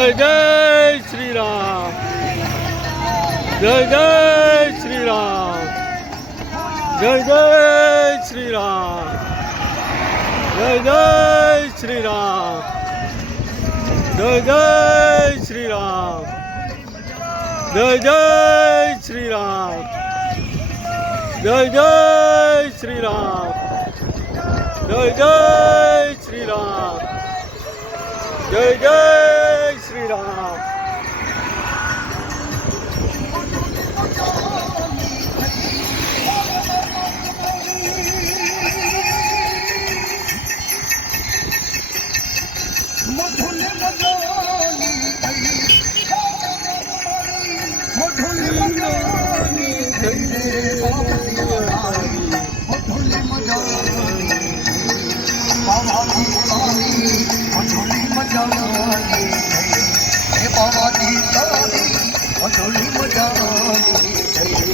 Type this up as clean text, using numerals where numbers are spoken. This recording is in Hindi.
जय जय श्री राम, जय जय श्री राम, जय जय श्री राम, जय जय श्री राम, जय जय श्री राम, जय जय श्री राम, जय जय श्री राम, जय जय श्री राम, जय जय श्री राम। बाबा जी मजा